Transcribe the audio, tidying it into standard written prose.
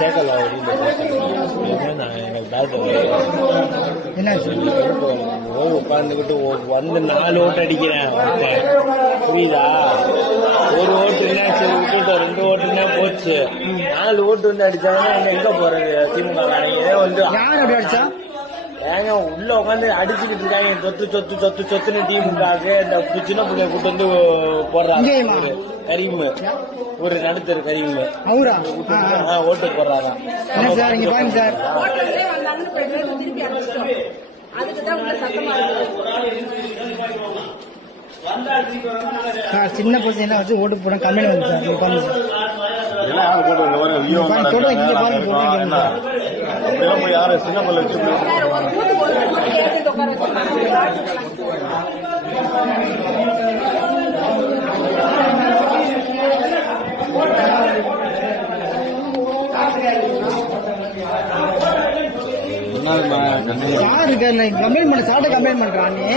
சேர்க்கல எங்க டாக்டர் என்னாச்சு? உட்காந்துக்கிட்டு வந்து 4 ஓட்டு அடிக்கிறேன். புரியுதா? ஒரு ஓட்டு என்ன சரி விட்டுட்டோம், 2 ஓட்டுன்னா போச்சு. 4 ஓட்டு வந்து அடிச்சாங்கன்னா எங்க போறது? திமுக வந்து யார் அப்படி அடிச்சா? ஏங்க உள்ள உட்காந்து அடிச்சுக்கிட்டு இருக்காங்க. சொத்துன்னு திமுக இந்த சின்ன பிள்ளைய கூட்டு வந்து போடுறாங்க. கரீம் ஒரு நடுத்தர் கரீம் அவரா ஓட்டு போடுறாங்க. சார் இங்க பாருங்க சார், சின்ன பசங்க வச்சு ஓட்டு போட கம்மியா வந்து சார் பாருங்க யாரு சின்ன பிள்ளை யாருக்கு கம்ப்ளைண்ட் பண்ண சாட்டை கம்ப்ளைண்ட் பண்றான் நீ